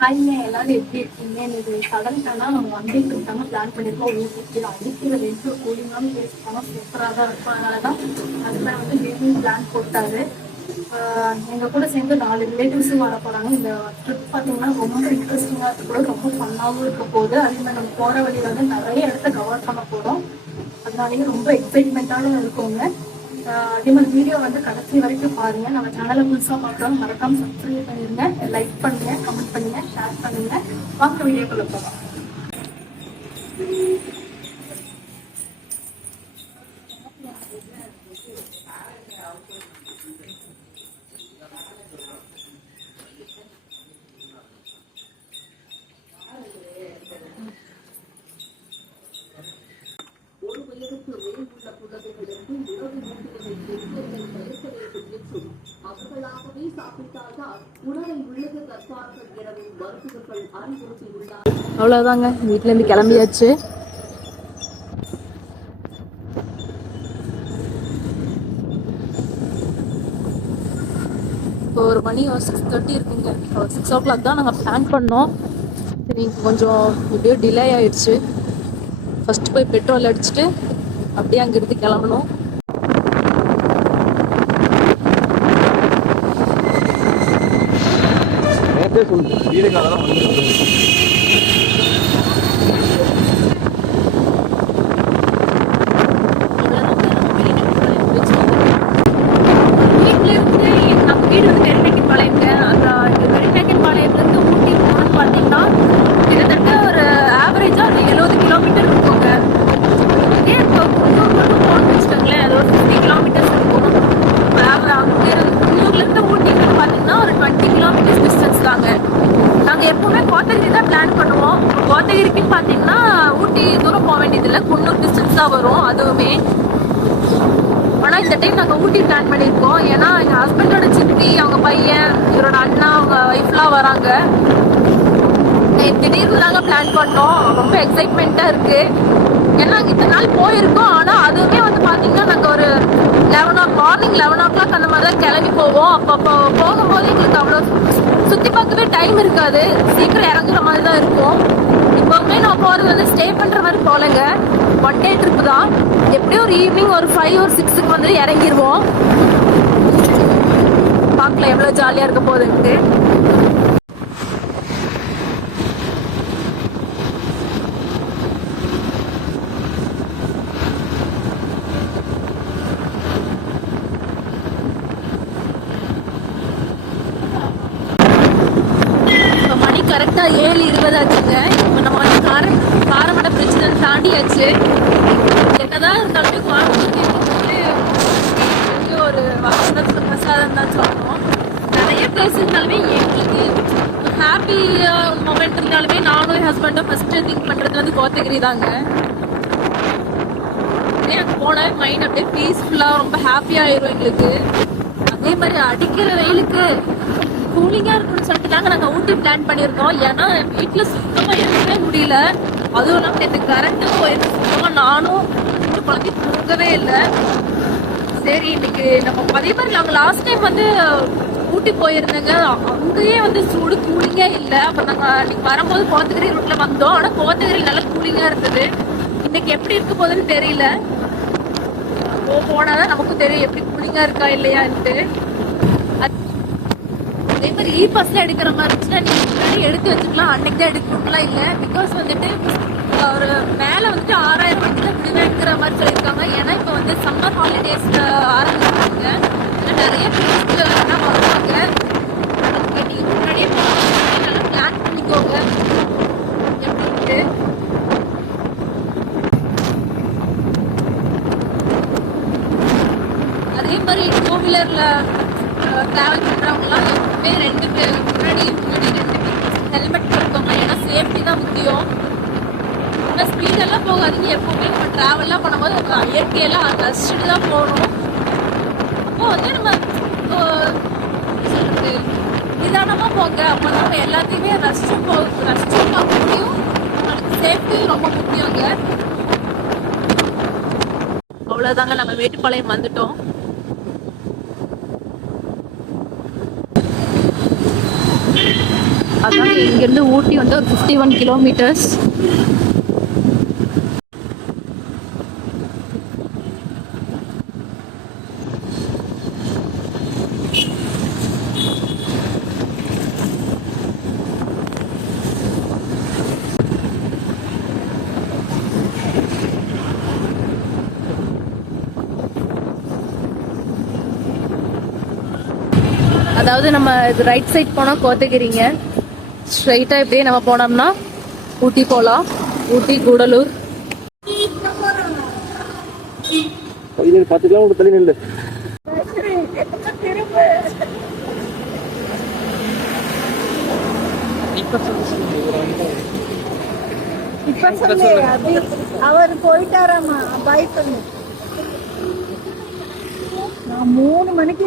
ஹாய்ங்க, எல்லாரும் எப்படி இருக்கீங்க? இன்னைக்கு சடன்டாக நம்ம வந்துட்டு இருக்காங்க பிளான் பண்ணியிருக்கோம். ஊருக்கு அடிக்கிற வெயிட்டு கூலிங்கான பிளேஸ் போனால் சூப்பராக தான் இருக்கும். அதனால தான் ஹஸ்பண்ட் வந்து கேமிங் பிளான் போட்டாரு. எங்கள் கூட சேர்ந்து 4 ரிலேட்டிவ்ஸும் வர போகிறாங்க. இந்த ட்ரிப் பார்த்தீங்கன்னா ரொம்ப இன்ட்ரெஸ்டிங்காக இருக்க கூட ரொம்ப ஃபன்னாகவும் இருக்க போகுது. அதே மாதிரி நம்ம போகிற வழியில் வந்து நிறைய இடத்த கவர் பண்ண போகிறோம். அதனாலேயே ரொம்ப எக்ஸைட்மெண்ட்டான இருக்குங்க. அதே மாதிரி வீடியோ வந்து கடைசி வரைக்கும் பாருங்க. நம்ம சேனலை புதுசாக பார்க்குறோம், மறக்காம சப்ஸ்கிரைப் பண்ணிருங்க, லைக் பண்ணுங்க, கமெண்ட் பண்ணுங்க, ஷேர் பண்ணுங்க. வாங்க வீடியோக்குள்ள போகலாம். அவ்வளோதாங்க, வீட்டிலேருந்து கிளம்பியாச்சு. இப்போ ஒரு மணி 6:30 இருக்குங்க. 6 o'clock தான் நாங்கள் பிளான் பண்ணோம். சரி, கொஞ்சம் எப்படியோ டிலே ஆயிடுச்சு. ஃபர்ஸ்ட் போய் பெட்ரோல் அடிச்சுட்டு அப்படியே அங்கிருந்து கிளம்பணும். கோத்தகிரிக்குன்னு பார்த்தீங்கன்னா ஊட்டி தூரம் போக வேண்டியதில்லை, குன்னூர் டிஸ்டன்ஸ் தான் வரும் அதுவுமே. ஆனால் இந்த டைம் நாங்கள் ஊட்டி பிளான் பண்ணியிருக்கோம். ஏன்னா எங்கள் ஹஸ்பண்டோட சித்தி, அவங்க பையன், இவரோட அண்ணா, அவங்க ஒய்ஃப்லாம் வராங்க. திடீர்னு நாங்கள் பிளான் பண்ணோம். ரொம்ப எக்ஸைட்மெண்ட்டாக இருக்குது. ஏன்னா இத்தனை நாள் போயிருக்கோம். ஆனால் அதுவுமே வந்து பார்த்தீங்கன்னா நாங்கள் ஒரு மார்னிங் 11 o'clock அந்த மாதிரி தான் கிளம்பி போவோம். அப்போ போகும்போது எங்களுக்கு அவ்வளோ சுற்றி பார்க்கவே டைம் இருக்காது. சீக்கிரம் இறங்குற மாதிரி தான் இருக்கும். இப்போவுமே நான் போகிறது வந்து ஸ்டே பண்ணுற மாதிரி போகலைங்க, ஒன் டே ட்ரிப்பு தான். எப்படியும் ஒரு ஈவினிங் ஒரு 5 or 6 வந்து இறங்கிடுவோம். பார்க்கல எவ்வளோ ஜாலியாக இருக்க போகுதுன்ட்டு. கரெக்டாக 7:20 ஆச்சுங்க. இப்போ நம்ம வந்து காரமடை பிரச்சனை தாண்டியாச்சு. என்னதான் இருந்தாலுமே கோயம்புத்தூர் ஒரு வாசனத்துல பிரசாதம் தான் சொல்லணும். நிறைய பிளேஸ் இருந்தாலுமே எங்களுக்கு ஹாப்பி மொமெண்ட் இருந்தாலுமே நானும் என் ஹஸ்பண்டும் ஃபர்ஸ்ட் திங்க் பண்றது வந்து கோத்தகிரி தாங்க. அங்கே போன மைண்ட் அப்படியே பீஸ்ஃபுல்லாக ரொம்ப ஹாப்பியாக ஆயிரும் எங்களுக்கு. அதே மாதிரி அடிக்கிற வெயிலுக்கு கூலிங்காக இருக்குன்னு சொல்லிட்டு தாங்க நாங்கள் ஊட்டி பிளான் பண்ணியிருக்கோம். ஏன்னா வீட்டில் சுத்தமாக இருக்கவே முடியல. அதுவும் இல்லாமல் நேற்று கரண்ட்டும் போயிருக்கு. சுத்தமாக நானும் குழந்தை தூங்கவே இல்லை. சரி, இன்னைக்கு நம்ம அதே மாதிரி நாங்கள் லாஸ்ட் டைம் வந்து ஊட்டி போயிருந்தேங்க. அங்கேயே வந்து சூடு கூலிங்கே இல்லை. அப்போ நாங்கள் இன்னைக்கு வரும்போது கோத்தகிரி ரூட்டில் வந்தோம். ஆனால் கோத்தகிரி நல்லா கூலிங்காக இருந்தது. இன்னைக்கு எப்படி இருக்க போகுதுன்னு தெரியல. போனாதான் நமக்கும் தெரியும் எப்படி கூலிங்காக இருக்கா இல்லையான்ட்டு. அதே மாதிரி இ-பாஸ்ல எடுக்கிற மாதிரி இருந்துச்சுன்னா நீங்க முன்னாடி எடுத்து வச்சுக்கலாம். அன்னைக்கு தான் எடுக்கணும்லாம் இல்லை. பிகாஸ் வந்துட்டு ஒரு மேலே வந்துட்டு 6,000 ரூபாய்க்கு தான் இப்படி எடுக்கிற மாதிரி சொல்லியிருக்காங்க. ஏன்னா இப்போ வந்து சம்மர் ஹாலிடேஸ் ஆரம்பிச்சிருக்காங்க. நிறைய ஃப்ரெண்ட்ஸ்லாம் வருவாங்க. அதுக்கு நீங்கள் முன்னாடியே நல்லா பிளான் பண்ணிக்கோங்க எப்படின்ட்டு. அதே மாதிரி டூ வீலர்ல டிராவல் பண்றவங்கலாம் எப்பவுமே 2 பேர் முன்னாடி 2 பேர் ஹெல்மெட் போட்டுக்கோங்க. ஏன்னா சேஃப்டி தான் முக்கியம். நம்ம ஸ்பீடெல்லாம் போகாதீங்க. எப்பவுமே நம்ம டிராவல்லாம் பண்ணும்போது இயற்கையெல்லாம் ரசிச்சுட்டு தான் போகணும். இப்போ வந்து நம்ம சொல்றது நிதானமாக போங்க. அப்போ நம்ம எல்லாத்தையுமே ரசிச்சும் பார்க்க முடியும். நம்மளுக்கு சேஃப்டி ரொம்ப முக்கியங்க. அவ்வளோதாங்க, நம்ம மேட்டுப்பாளையம் வந்துட்டோம். அதான் இங்கேருந்து ஊட்டி வந்து ஒரு 51 கிலோமீட்டர்ஸ். அதாவது நம்ம ரைட் சைட் போனால் கோத்தகிரிங்க, ஸ்ட்ரைட்டாக இப்படியே நம்ம போனோம்னா ஊட்டி போகலாம். ஊட்டி, கூடலூர். 10 கிலோமீட்டர் தள்ளி நின்று அவர் போயிட்டாராமா. பாய் பண்ணு. நான் 3 மணிக்கு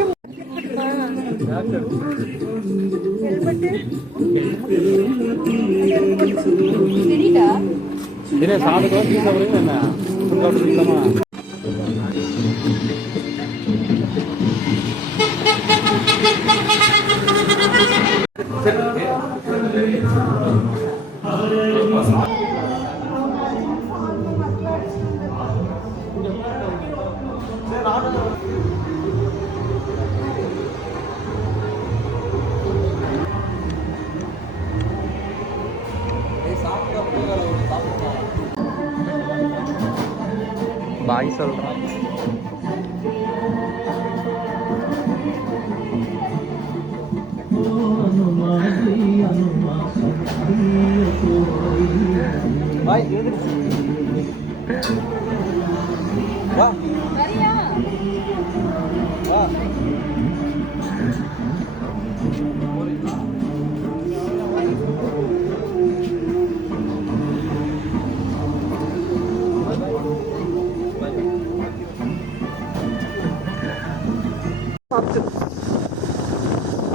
பாய் சொல்றான். பாய் வா வரியா வா.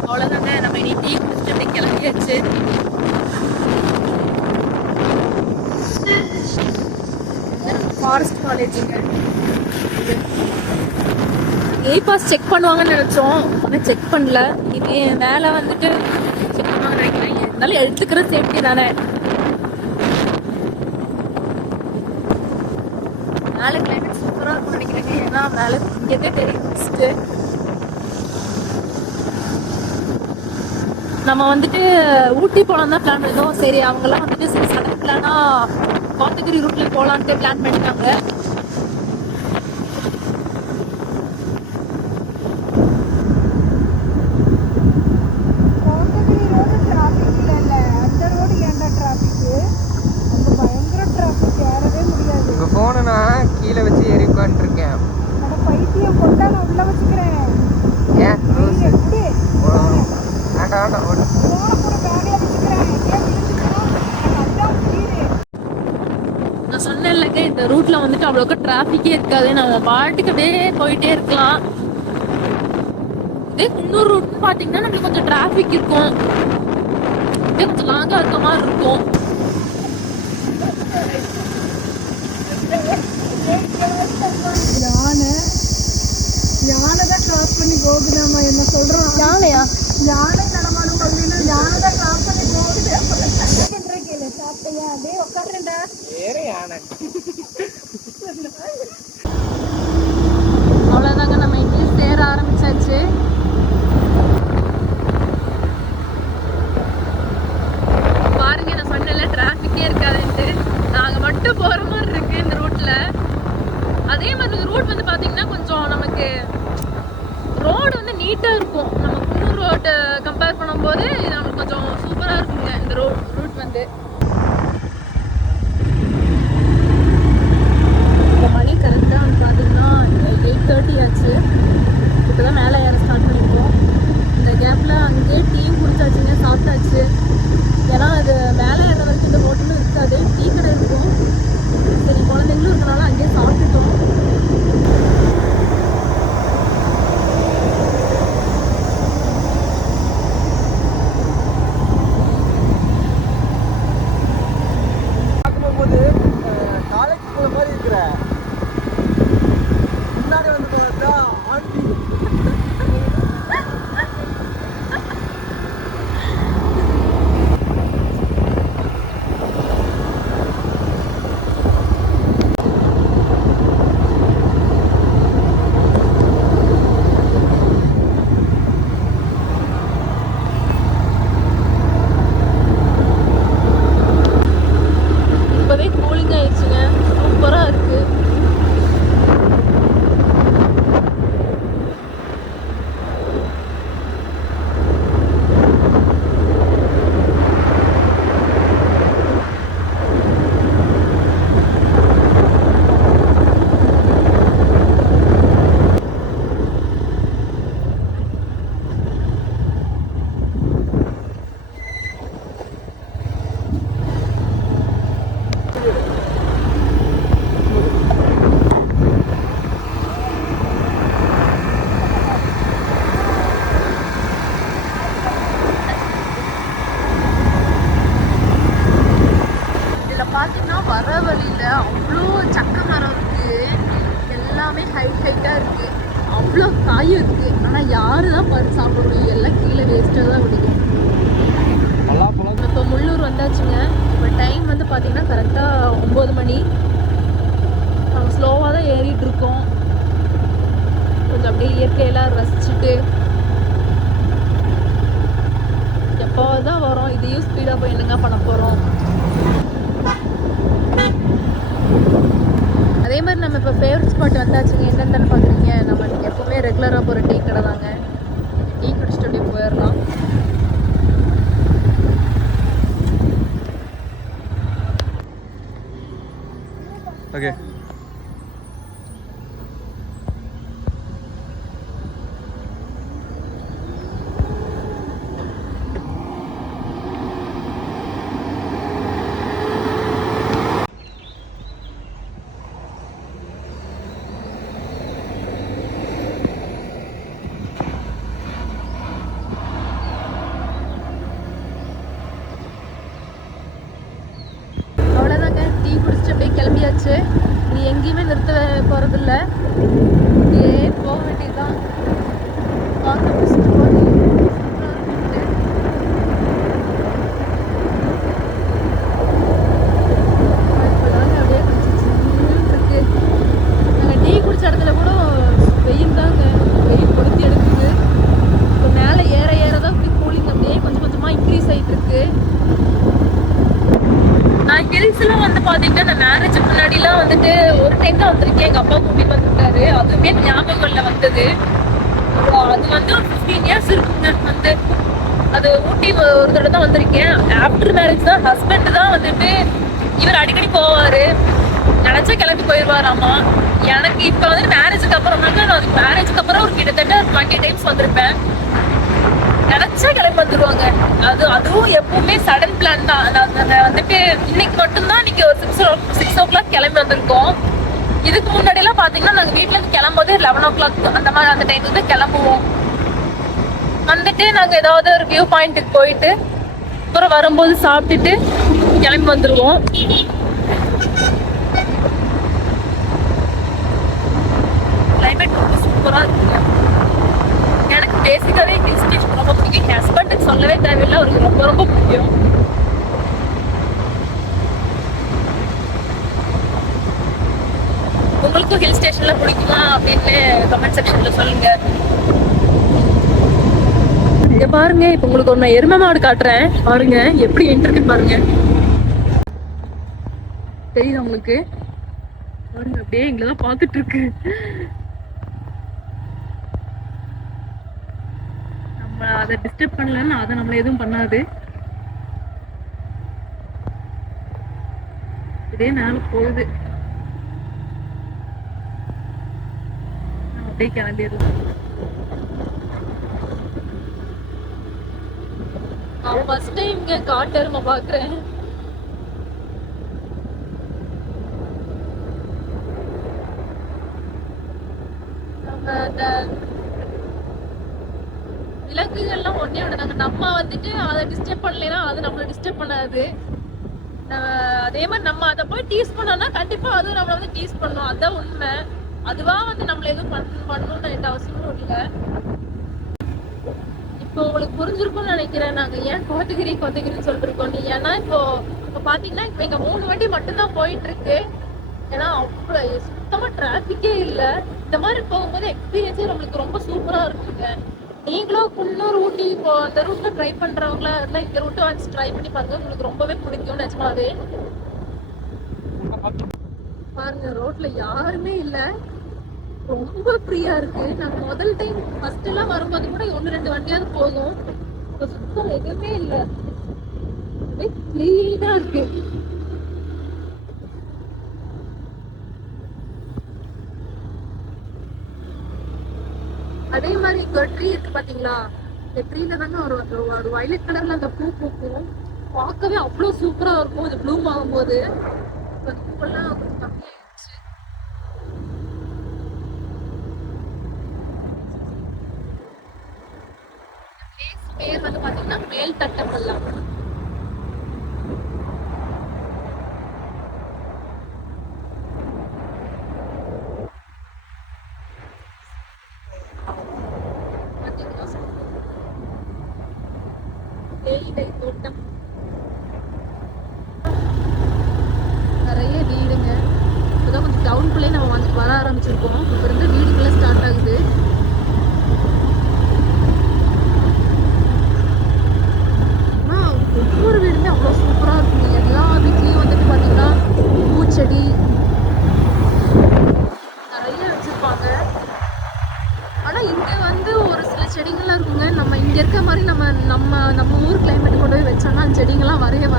அவ்வளோதாங்க, நம்ம இனி டீ குடிச்சுட்டு அப்படி கிளம்பியாச்சு. ஃபாரஸ்ட் காலேஜுங்க. பாஸ் செக் பண்ணுவாங்கன்னு நினைச்சோம், ஆனால் செக் பண்ணல. இனி மேலே வந்துட்டு செக் பண்ணுவாங்கன்னு நினைக்கிறேன். இருந்தாலும் எடுத்துக்கிற சேஃப்டி தானே. மேலே கிளைமேட் சூப்பராக இருக்கும்னு நினைக்கிறேங்க. ஏன்னா மேலே இங்கே தெரியும் ஃபஸ்ட்டு. நம்ம வந்துட்டு ஊட்டி போகலாம் தான் பிளான் பண்ணிருந்தோம். சரி, அவங்கெல்லாம் வந்துட்டு சடன் பிளானா கோத்தகிரி ரூட்ல போகலான்ட்டு பிளான் பண்ணிட்டாங்க. கீழே வச்சு ஏறி உட்காந்துருக்கேன். பைத்தியம் கொண்டா நான் உள்ள வச்சுக்கிறேன். ஏன் நான் சொன்னேன் இல்லைங்க, இந்த ரூட்ல வந்துட்டு அவ்வளோக்கா டிராஃபிக்கே இருக்காது. நம்ம பாட்டுக்கு அப்படியே போயிட்டே இருக்கலாம். இதே குன்னூர் ரூட்னு பார்த்தீங்கன்னா நம்மளுக்கு கொஞ்சம் டிராஃபிக் இருக்கும். இதே கொஞ்சம் லாங்கா இருக்க மாதிரி இருக்கும். யானை தான் கிராஸ் பண்ணி கோகுதாமா என்ன சொல்றான்? யானையா? யானை நடமாடும் அப்படின்னா யானை தான் கிராஸ் பண்ணி போகுது. கேளு, சாப்பிட்டியா? அப்படியே உட்காந்துடா. வேற யானை. அவ்வளோதாங்க, நம்ம இங்கே சேர ஆரம்பிச்சாச்சு. பாருங்க, நான் சொன்னேன்ல டிராஃபிக்கே இருக்காதுன்ட்டு. நாங்கள் மட்டும் போகிற மாதிரி இருக்கு இந்த ரூட்ல. அதே மாதிரி இந்த ரூட் வந்து பார்த்தீங்கன்னா கொஞ்சம் நமக்கு ரோடு வந்து நீட்டாக இருக்கும். நம்ம குன்னூர் ரோட்டை கம்பேர் பண்ணும்போது இது நம்மளுக்கு கொஞ்சம் சூப்பராக இருக்குங்க இந்த ரூட் வந்து. இப்போ மணி கரெக்டாக வந்து பார்த்தீங்கன்னா 8:30 ஆச்சு. இப்போ தான் மேலே ஏற ஸ்டார்ட் பண்ணியிருக்கோம். இந்த கேப்பில் அங்கேயே டீ குடிச்சாச்சுங்க, சாப்பிட்டாச்சு. ஏன்னா அது மேலே ஏற வரைக்கும் இந்த ஹோட்டலும் இருக்காது, டீ கடை இருக்கும். சரி, குழந்தைங்களும் இருக்கிறனால அங்கேயே சாப்பிட்டுட்டோம். காயும் இருக்கு. ஆனா யாரு தான் பறிச்சு சாப்பிட முடியும்? எல்லாம் கீழே வேஸ்டா தான் விடுவோம். இப்போ முள்ளூர் வந்தாச்சுங்க. இப்போ டைம் வந்து பார்த்தீங்கன்னா கரெக்டாக 9 மணி. நம்ம ஸ்லோவாக தான் ஏறிட்டு இருக்கோம். கொஞ்சம் அப்படியே இயற்கையெல்லாம் ரசிச்சுட்டு எப்போ தான் வரோம். இதையும் ஸ்பீடாக போய் என்னங்க பண்ண போகிறோம். அதே மாதிரி நம்ம இப்போ ஃபேவரட் ஸ்பாட் வந்தாச்சுங்க. என்னென்னு பார்க்குறீங்க? நம்ம எப்போவுமே ரெகுலராக போகிற டீ கடை தாங்க. டீ குடிச்சிட்டு அப்படியே போயிடலாம். ஓகே. அவ்வளோதாங்க. டீ குடிச்சிட்டு அப்படியே கிளம்பியாச்சு. நீ எங்கேயுமே நிறுத்த போகிறதில்ல. அப்படியே போக வேண்டியதுதான். வாங்க குடிச்சிட்டு போய் அப்படியே இருக்கு. நாங்கள் டீ குடிச்ச இடத்துல கூட வெயில் தாங்க. வெயில் கொளுத்தி எடுக்குது. இப்போ மேலே ஏற ஏற தான் கூலிங் அப்படியே கொஞ்சம் கொஞ்சமாக இன்க்ரீஸ் ஆகிட்டு இருக்கு. நான் ஹில்ஸ்லாம் வந்து பார்த்தீங்கன்னா இந்த மேரேஜுக்கு முன்னாடிலாம் வந்துட்டு ஒரு டைம் தான் வந்திருக்கேன். எங்கள் அப்பா கூட்டிட்டு வந்துட்டாரு. அதுவுமே ஞாபகங்களில் வந்தது. அது வந்து ஒரு 15 இயர்ஸ் இருக்குங்க. வந்து அது ஊட்டி ஒரு தடவை தான் வந்திருக்கேன். ஆஃப்டர் மேரேஜ் தான் ஹஸ்பண்ட் தான் வந்துட்டு இவர் அடிக்கடி போவார். நினச்சா கிளம்பி போயிடுவாராமா. எனக்கு இப்போ வந்து மேரேஜுக்கு அப்புறம்னாங்க, நான் மேரேஜுக்கு அப்புறம் ஒரு கிட்டத்தட்ட 20 டைம்ஸ் வந்திருப்பேன். நினைச்சா கிளம்பி வந்துருவாங்க. அதுவும் எப்பவுமே சடன் பிளான் தான். நாங்க வந்துட்டு இன்னைக்கு மட்டும்தான் நீங்க ஒரு 6 o'clock கிளம்பி வந்திருக்கோம். இதுக்கு முன்னாடி எல்லாம் பாத்தீங்கன்னா நாங்க வீட்டுல இருந்து கிளம்பும்போது 11 o'clock அந்த மாதிரி அந்த டைமுக்கு தான் கிளம்புவோம். வந்துட்டு நாங்க ஏதாவது ஒரு வியூ பாயிண்ட்டுக்கு போயிட்டு அப்புறம் வரும்போது சாப்பிட்டுட்டு கிளம்பி வந்துருவோம். கிளைமேட் ரொம்ப சூப்பரா இருக்குங்க. எனக்கு பேசிக்காவே ஹில் ஸ்டேஷன் ரொம்ப பிடிக்கும். என் ஹஸ்பண்டுக்கு சொல்லவே தேவையில்லை, அவருக்கு ரொம்ப ரொம்ப பிடிக்கும். உங்களுக்கும் ஹில் ஸ்டேஷன்ல பிடிக்குமா அப்படின்னு கமெண்ட் செக்ஷன்ல சொல்லுங்க. இங்க பாருங்க, இப்ப உங்களுக்கு ஒரு நான் எருமை மாடு காட்டுறேன். பாருங்க எப்படி இருக்கு பாருங்க. தெரியுது உங்களுக்கு? பாருங்க அப்படியே எங்களதான் பாத்துட்டு இருக்கு. நம்ம அதை டிஸ்டர்ப் பண்ணலன்னு அதை நம்மள எதுவும் பண்ணாது. இதே மேல போகுது. அப்படியே கிளம்பிடலாம். நான் ஃபர்ஸ்ட் டைம் இங்க காட்டெருமை பாக்குறேன். நம்ம அந்த விலங்குகள்லாம் ஒன்னே விடுறாங்க. நம்ம வந்துட்டு அதை டிஸ்டர்ப் பண்ணலைன்னா அது நம்மளை டிஸ்டர்ப் பண்ணாது. அதே மாதிரி நம்ம அதை போய் டீஸ் பண்ணோம்னா கண்டிப்பா அதுவும் நம்மளை வந்து டீஸ் பண்ணும். அதான் உண்மை. அதுவா வந்து நம்மள எதுவும் பண்ணணும்னு எந்த அவசியமும் இல்லை. இப்போ உங்களுக்கு புரிஞ்சிருக்கும்னு நினைக்கிறேன் நாங்க ஏன் கோத்தகிரின்னு சொல்லிட்டு இருக்கோம். ஏன்னா இப்போ பாத்தீங்கன்னா இப்ப எங்க 3 வண்டி மட்டும்தான் போயிட்டு இருக்கு. ஏன்னா அவ்வளவு சுத்தமா டிராபிக்கே இல்லை. இந்த மாதிரி போகும்போது எக்ஸ்பீரியன்ஸே நம்மளுக்கு ரொம்ப சூப்பரா இருக்குங்க. நீங்களும் குன்னூர் ஊட்டி இப்போ அந்த ரூட்ல ட்ரை பண்றவங்களா இருந்தா இந்த ரூட்டை வந்து ட்ரை பண்ணி பாருங்க. உங்களுக்கு ரொம்பவே பிடிக்கும் நிஜமாவே. பாருங்க ரோட்ல யாருமே இல்ல, ரொம்ப ஃப்ரீயா இருக்கு. நான் முதல் டைம் ஃபர்ஸ்ட் எல்லாம் வரும்போது கூட 1-2 வண்டியாவது போகும். இப்போ சுத்தம் எதுவுமே இல்லை, கிளீனா இருக்கு. அதே மாதிரி இங்க ஒரு ட்ரீ இருக்கு பாத்தீங்களா? இந்த ட்ரீல தாங்க ஒரு வயலட் கலர்ல அந்த பூ பூக்கும். பார்க்கவே அவ்வளவு சூப்பரா இருக்கும். அது ப்ளூம் ஆகும்போது பூவெல்லாம் கம்மியாயிடுச்சு. பேர் வந்து பாத்தீங்கன்னா மேல் தட்டப்பள்ளம்.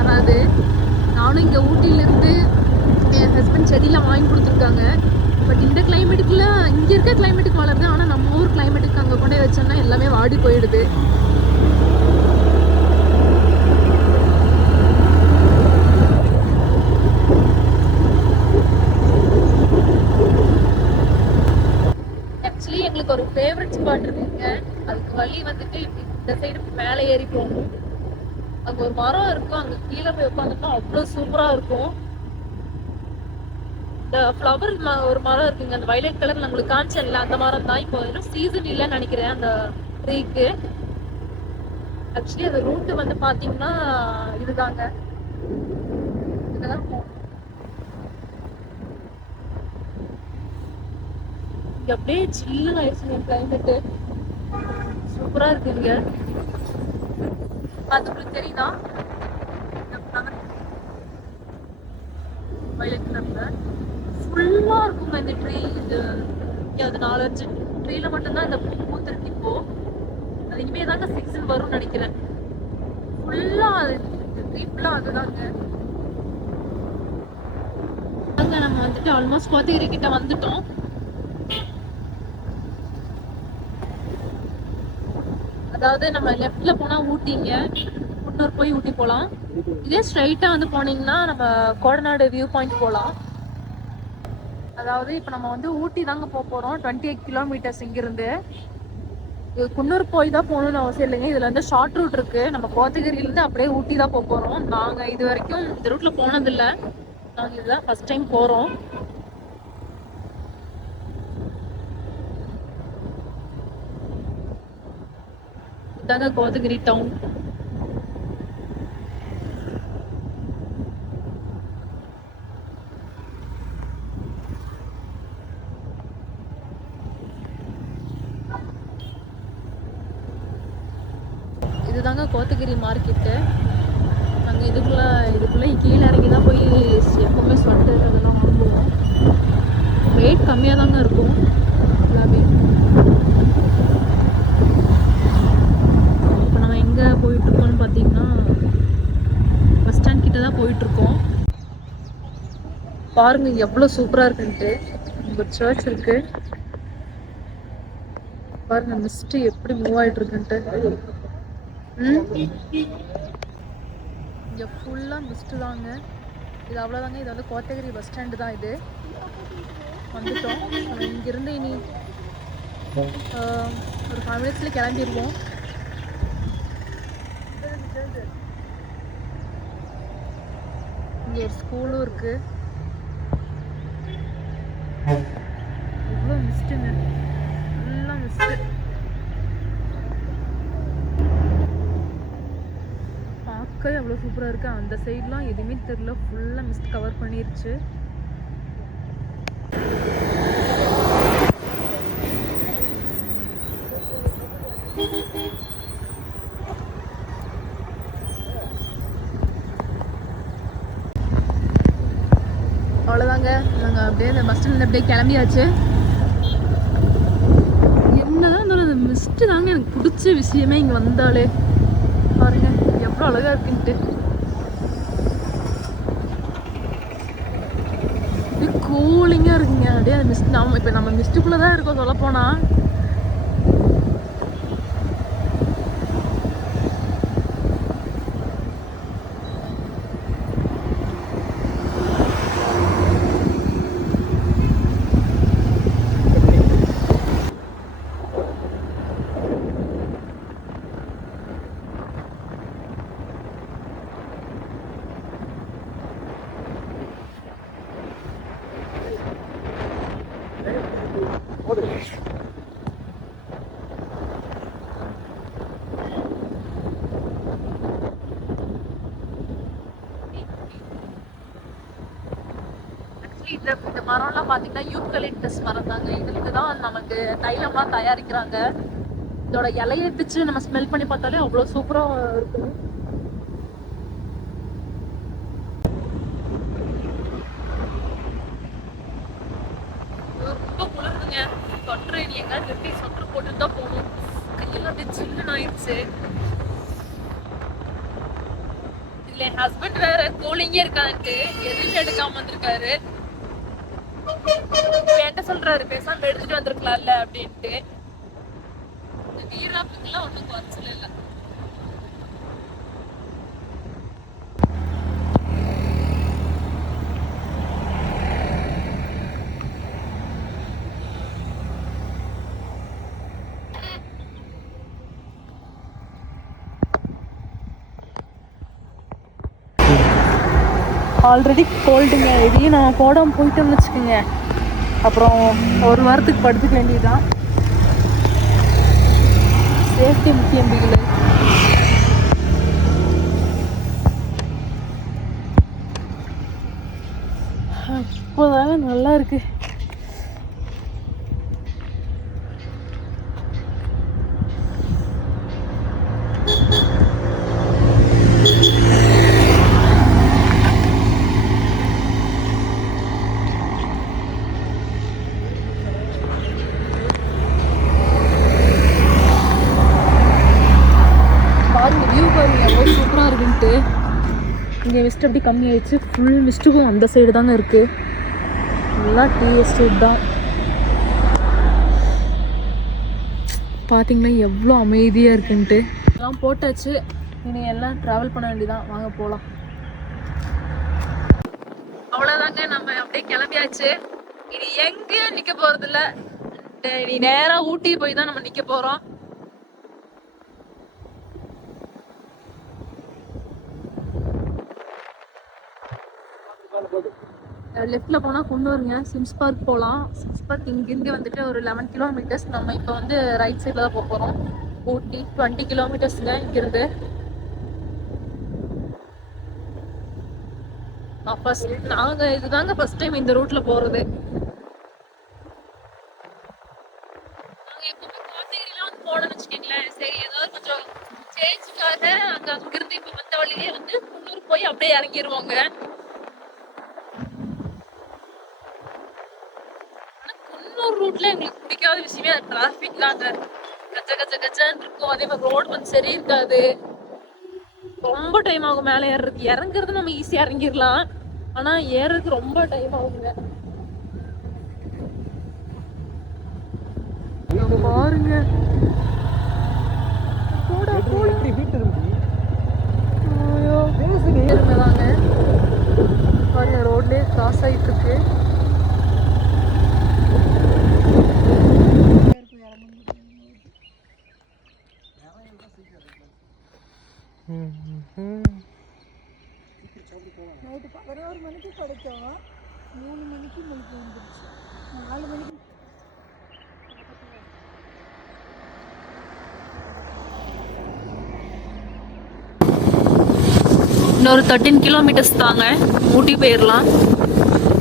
வராது. நானும் இங்கே ஊட்டியிலேருந்து என் ஹஸ்பண்ட் செடியெலாம் வாங்கி கொடுத்துருக்காங்க. பட் இந்த கிளைமேட்டுக்குள்ள இங்கே இருக்க கிளைமேட்டுக்கு வளருது. ஆனால் நம்ம ஊர் கிளைமேட்டுக்கு அங்கே கொண்டே வச்சோம்னா எல்லாமே வாடி போயிடுது. ஆக்சுவலி எங்களுக்கு ஒரு ஃபேவரட் ஸ்பாட் இருக்குங்க. அதுக்கு வழி வந்துட்டு இந்த சைடு மேலே ஏறி போகணும். அங்கே ஒரு மரம் இருக்கும். அங்கே கீழே போய் உட்காந்துட்டோம், அவ்வளோ சூப்பராக இருக்கும். இந்த ஃப்ளவர் ஒரு மரம் இருக்குங்க, அந்த வயலட் கலர்ல உங்களுக்கு காமிச்சேன்ல, அந்த மரம் தான். இப்போ இன்னும் சீசன் இல்லைன்னு நினைக்கிறேன் அந்த ட்ரீக்கு. ஆக்சுவலி அந்த ரூட் வந்து பார்த்தீங்கன்னா இதுதாங்க, இதெல்லாம் இங்க அப்படியே சில்லுன்னு ஆயிடுச்சுங்க கிளைமேட்டு. சூப்பரா இருக்குங்க. அது உங்களுக்கு தெரியுதா? வயலட் கலர்ல ஃபுல்லா இருக்குங்க இந்த ட்ரீ. இது அது 4-5 ட்ரீல மட்டும்தான் இந்த பூ பூத்துருக்கு இப்போ. அது இனிமே தாங்க சீசன் வரும்னு நினைக்கிறேன். ஃபுல்லா ட்ரீ ஃபுல்லா அதுதாங்க. நம்ம வந்துட்டு ஆல்மோஸ்ட் கோத்தகிரி கிட்ட வந்துட்டோம். அதாவது நம்ம லெஃப்ட்ல போனா ஊட்டிங்க, குன்னூர் போய் ஊட்டி போகலாம். இதே ஸ்ட்ரைட்டா வந்து போனீங்கன்னா நம்ம கோடநாடு வியூ பாயிண்ட் போகலாம். அதாவது இப்போ நம்ம வந்து ஊட்டி தாங்க போகிறோம். 28 கிலோமீட்டர்ஸ் இங்கிருந்து. குன்னூர் போய் தான் போகணும்னு அவசியம் இல்லைங்க. இதுல வந்து ஷார்ட் ரூட் இருக்கு. நம்ம கோத்தகிரியிலேருந்து அப்படியே ஊட்டி தான் போகிறோம். நாங்கள் இது வரைக்கும் இந்த ரூட்ல போனதில்லை. நாங்கள் இதுதான் ஃபர்ஸ்ட் டைம் போகிறோம். இதாங்க கோத்தகிரி டவுன். இதுதாங்க கோத்தகிரி மார்க்கெட்டு. நாங்கள் இதுக்குள்ளே கீழே இறங்கி தான் போய் எப்பவுமே ஸ்வெட்டர் அதெல்லாம் வாங்குவோம். ரேட் கம்மியாக தாங்க இருக்கும் எல்லாமே. இப்போ நம்ம எங்கே போயிட்டுருக்கோம்னு பார்த்தீங்கன்னா பஸ் ஸ்டாண்ட் கிட்ட தான் போயிட்டுருக்கோம். பாருங்க எவ்வளோ சூப்பராக இருக்குன்ட்டு. இங்கே ஒரு சர்ச் இருக்கு பாருங்க, மிஸ்ட் எப்படி மூவ் ஆகிட்டு இருக்குன்ட்டு. இங்கே ஃபுல்லாக மிஸ்ட்டு தாங்க. இது அவ்வளோதாங்க. இது வந்து கோத்தகிரி பஸ் ஸ்டாண்டு தான். இது வந்துட்டோம். இங்கேருந்து இனி ஒரு 5 மினிட்ஸில் கிளம்பிடுவோம். இங்கே ஒரு ஸ்கூலும் இருக்கு. எவ்வளோ மிஸ்ட்டுங்க, ஃபுல்லாக மிஸ்ட்டு. பார்க்கவே அவ்வளோ சூப்பராக இருக்குது. அந்த சைட்லாம் எதுவுமே தெரியல, ஃபுல்லாக மிஸ்ட் கவர் பண்ணிருச்சு. அவ்வளோதாங்க, நாங்கள் அப்படியே இந்த பஸ் ஸ்டாண்ட்ல அப்படியே கிளம்பியாச்சு. என்னதான் இருந்தாலும் அந்த மிஸ்ட்டு தாங்க எனக்கு பிடிச்ச விஷயமே. இங்கே வந்தாலே பாருங்க எவ்வளோ அழகா இருக்குன்ட்டு. கூலிங்கா இருக்குங்க. அப்படியே அந்த மிஸ்ட் நம்ம மிஸ்ட்டுக்குள்ள தான் இருக்கோம் சொல்ல போனா. இந்த மரம்லாம் பார்த்தீங்கன்னா யூக்கலிப்டஸ் மரம் தாங்க. இதுக்கு தான் நமக்கு தைலம்லாம் தயாரிக்கிறாங்க. இதோட இலையை பிச்சு நம்ம ஸ்மெல் பண்ணி பார்த்தாலே அவ்வளோ சூப்பராக இருக்கும். ரொம்ப குளிருதுங்க. சொட்டர் எங்காவது வெட்டி சொட்டர் போட்டுட்டு தான் போகணும். கையெல்லாம் அப்படியே சில்லுன்னு ஆயிடுச்சு. இதில் ஹஸ்பண்ட் வேற கூலிங்கே இருக்கான்ட்டு எதுவும் எடுக்காம வந்திருக்காரு. என்ன சொல்றாரு, பேசாம எடுத்துட்டு வந்திருக்கலாம்ல அப்படின்ட்டு. வீராப்புக்கெல்லாம் ஒன்றும் குறைச்சல இல்லை. ஆல்ரெடி கோல்டுங்க. இதையும் நான் போடாமல் போயிட்டோம்னு வச்சுக்கோங்க, அப்புறம் ஒரு வாரத்துக்கு படுத்துக்க வேண்டியதுதான். சேஃப்டி முக்கியம் பிகில். இப்போதாங்க நல்லா இருக்கு. சூப்பராக இருக்குன்ட்டு இங்கே மிஸ்ட் அப்படி கம்மியாயிடுச்சு. ஃபுல் மிஸ்ட்டுக்கும் அந்த சைடு தாங்க இருக்குது. எல்லாம் டீ எஸ்டேட் தான். பார்த்தீங்களா எவ்வளோ அமைதியாக இருக்குன்ட்டு. எல்லாம் போட்டாச்சு, இனி எல்லாம் ட்ராவல் பண்ண வேண்டியதான். வாங்க போகலாம். அவ்வளோதாங்க, நம்ம அப்படியே கிளம்பியாச்சு. இனி எங்கேயும் நிற்க போகிறதில்ல. இனி நேராக ஊட்டி போய் தான் நம்ம நிற்க போகிறோம். லெஃப்டில் போனால் குன்னூருங்க. சிம்ஸ் பார்க் போகலாம். சிம்ஸ் பார்க் இங்கேருந்து வந்துட்டு ஒரு 11 கிலோமீட்டர்ஸ். நம்ம இப்போ வந்து ரைட் சைடில் தான் போக போகிறோம். ஊட்டி 20 கிலோமீட்டர்ஸுங்க இங்கேருந்து. நாங்கள் இதுதாங்க ஃபர்ஸ்ட் டைம் இந்த ரூட்டில் போகிறது. நாங்கள் எப்பவுமே கோத்தகிரிலாம் வந்து போனோம்னு வச்சுக்கோங்களேன், சரி ஏதாவது கொஞ்சம் சேஞ்சுக்காக அங்கிருந்து இப்போ வந்த வழியே வந்து குன்னூர் போய் அப்படியே இறங்கிடுவோங்க. ரூட்ல எங்களுக்கு பிடிக்காத விஷயமே டிராஃபிக் தாங்க. கச்ச கச்ச கச்சன்னு இருக்கும். அதே மாதிரி ரோடு வந்து சரி இருக்காது. ரொம்ப டைம் ஆகும் மேலே ஏறுறதுக்கு. இறங்குறது நம்ம ஈஸியா இறங்கிடலாம், ஆனா ஏறுறதுக்கு ரொம்ப டைம் ஆகுங்க. பாருங்க பாருங்க ரோட்லயே கிராஸ் ஆயிட்டு இருக்கு. நைட்டு 11 மணிக்கு கிடைக்கும், 3 மணிக்கு முழுக்க வந்துருச்சு, 4 மணிக்கு. இன்னொரு 13 கிலோமீட்டர்ஸ் தாங்க, ஊட்டி போயிடலாம்.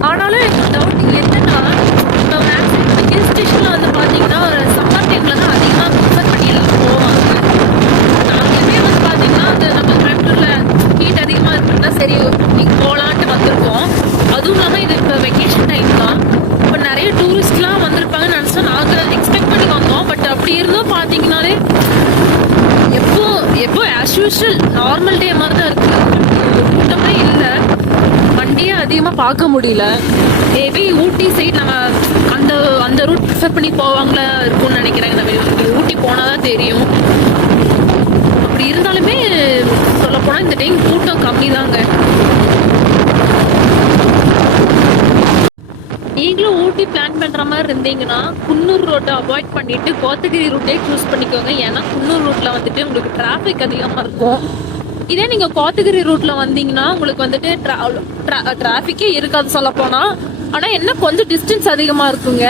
ஆனாலும் டவுட் என்னன்னா, ஹில் ஸ்டேஷன்ல வந்து பார்த்தீங்கன்னா ஒரு சம்மர் டைம்ல தான் அதிகமாக ப்ரிஃபர் பண்ணி எல்லாம் போவாங்க. நாங்களுமே வந்து பார்த்தீங்கன்னா அந்த நம்ம கோயம்புத்தூர்ல ஹீட் அதிகமாக இருக்குன்னா சரி நீங்கள் போகலான்ட்டு வந்திருக்கோம். அதுவும் இல்லாமல் இது இப்போ வெக்கேஷன் டைம் தான். இப்போ நிறைய டூரிஸ்ட்லாம் வந்திருப்பாங்கன்னு நினச்சா நாங்கள் எக்ஸ்பெக்ட் பண்ணி வந்தோம். பட் அப்படி இருந்தும் பார்த்தீங்கன்னாலே எப்போ ஆஸ் யூஷுவல் நார்மல் டே மாதிரி தான் இருக்குது. கூட்டமே இல்லை, வண்டியே அதிகமாக பார்க்க முடியல. மேபி ஊட்டி சைட் நம்ம அந்த ரூட் ப்ரிஃபர் பண்ணி போவாங்களா இருக்கும்னு நினைக்கிறேன். நம்ம ஊட்டி போனால் தான் தெரியும். அப்படி இருந்தாலுமே சொல்லப்போனால் இந்த டைம் கூட்டம் கம்மி தாங்க. நீங்களும் ஊட்டி பிளான் பண்ணுற மாதிரி இருந்தீங்கன்னா குன்னூர் ரோட்டை அவாய்ட் பண்ணிட்டு கோத்தகிரி ரூட்டே சூஸ் பண்ணிக்கோங்க. ஏன்னா குன்னூர் ரூட்டில் வந்துட்டு உங்களுக்கு டிராஃபிக் அதிகமாக இருக்கும். இதே நீங்கள் கோத்தகிரி ரூட்டில் வந்தீங்கன்னா உங்களுக்கு வந்துட்டு டிராஃபிக்கே இருக்காது சொல்லப்போனால். ஆனால் என்ன கொஞ்சம் டிஸ்டன்ஸ் அதிகமாக இருக்குங்க.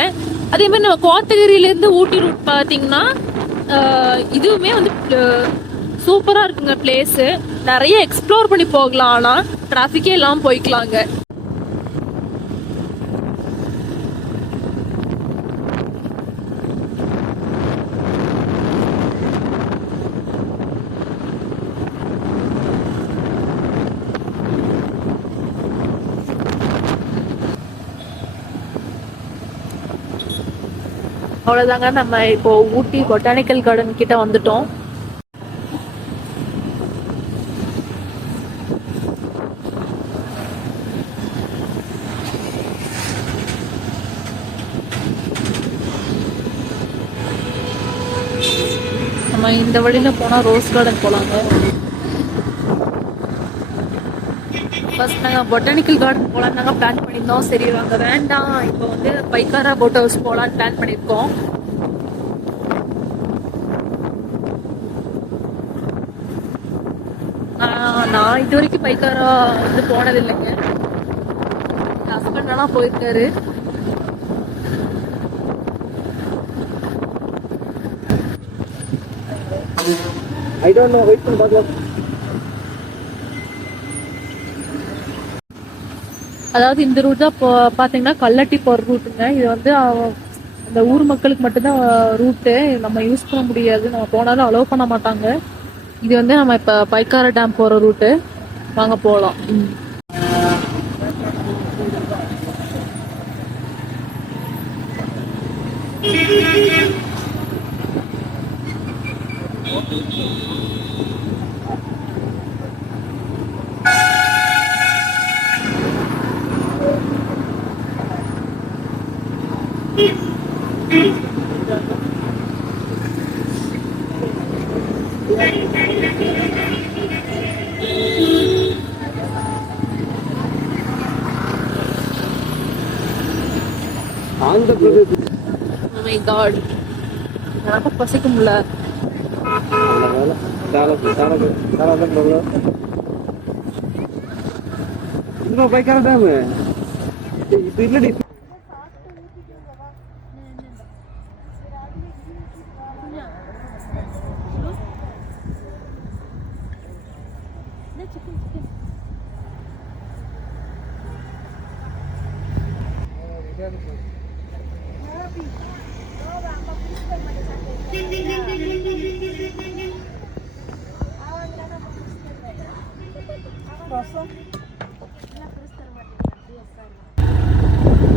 அதே மாதிரி நம்ம கோத்தகிரியிலேருந்து ஊட்டி ரூட் பார்த்தீங்கன்னா இதுவுமே வந்து சூப்பராக இருக்குங்க பிளேஸு. நிறைய எக்ஸ்ப்ளோர் பண்ணி போகலாம், ஆனால் டிராஃபிக்கே இல்லாமல் போய்க்கலாங்க. அவ்வளோதாங்க, நம்ம இப்போ ஊட்டி பொட்டானிக்கல் கார்டன் கிட்ட வந்துட்டோம். நம்ம இந்த வழியில போனா ரோஸ் கார்டன் போலாங்க. ஃபர்ஸ்ட் நாங்கள் பொட்டானிக்கல் கார்டன் போகலான்னு நாங்கள் பிளான் பண்ணியிருந்தோம். சரி அங்கே வேண்டாம், இப்போ வந்து பைக்காரா போட் ஹவுஸ் போகலான்னு பிளான் பண்ணியிருக்கோம். நான் இது வரைக்கும் பைக்காரா வந்து போனது இல்லைங்க. ஹஸ்பண்ட் எல்லாம் போயிருக்காரு. I don't know, wait பண்ணி பார்க்கலாம். அதாவது இந்த ரூட் தான் இப்போ பார்த்தீங்கன்னா கல்லட்டி போகிற ரூட்டுங்க. இது வந்து அந்த ஊர் மக்களுக்கு மட்டும்தான் ரூட்டு, நம்ம யூஸ் பண்ண முடியாது, நம்ம போனாலும் அலோவ் பண்ண மாட்டாங்க. இது வந்து நம்ம இப்போ பைக்காரா டேம் போகிற ரூட்டு. வாங்க போகலாம். Andhra Pradesh. Oh my god, எனக்கு பசிக்கும்ல. இன்னும் பைக்காரா டேம் இது இல்லடி.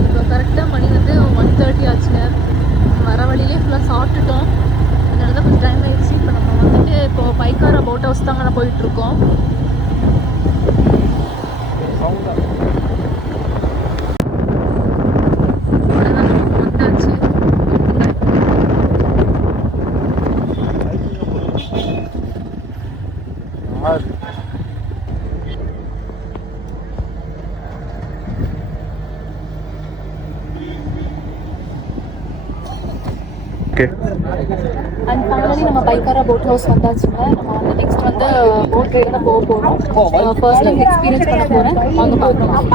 இப்போ கரெக்டாக மணி வந்து 1:30 ஆச்சுங்க. வர வழியிலே ஃபுல்லாக சாப்பிட்டுட்டோம். அதனால தான் கொஞ்சம் டைம் ஆயிடுச்சு. இப்போ நம்ம வந்துட்டு இப்போ பைக்காரா போட் ஹவுஸ் தாங்க நான் போயிட்டுருக்கோம். வந்தாச்சு. அண்ட் ஃபைனலி நம்ம பைக்காரா போட் ஹவுஸ் வந்தாச்சுங்க. நம்ம வந்து நெக்ஸ்ட் வந்து போட் ரைடு தான் போக போகிறோம். ஃபர்ஸ்ட் டைம் எக்ஸ்பீரியன்ஸ் பண்ண போகிறேன். வாங்க பார்க்கலாம்.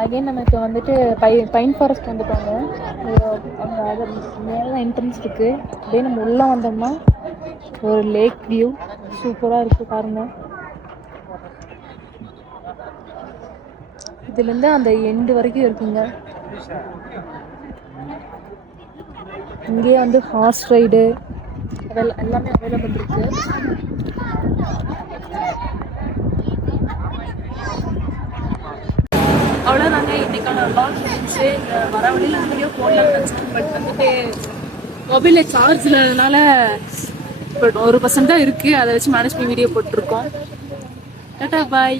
அகைன் நம்ம இப்போ வந்துட்டு பைன் ஃபாரஸ்ட் வந்துட்டோங்க. அங்கே அது மேலே என்ட்ரன்ஸ் இருக்குது. அப்படியே நம்ம உள்ளே வந்தோம்னா ஒரு லேக் வியூ சூப்பராக இருக்குது பாருங்க. இதுலேருந்து அந்த எண்டு வரைக்கும் இருக்குங்க. இங்கேயே வந்து ஹார்ஸ் ரைடு எல்லாமே அவைலபிள் இருக்கு. அவ்வளோதாங்க இன்னைக்கான வ்ளாக் இருந்துச்சு. வர வழியில் வீடியோ போடலாம்னு நினச்சேன். பட் வந்துட்டு மொபைலில் சார்ஜ் இல்லாதனால பட் 1% தான் இருக்குது. அதை வச்சு மேனேஜ் பண்ணி வீடியோ போட்டிருக்கோம். டாடா பாய்.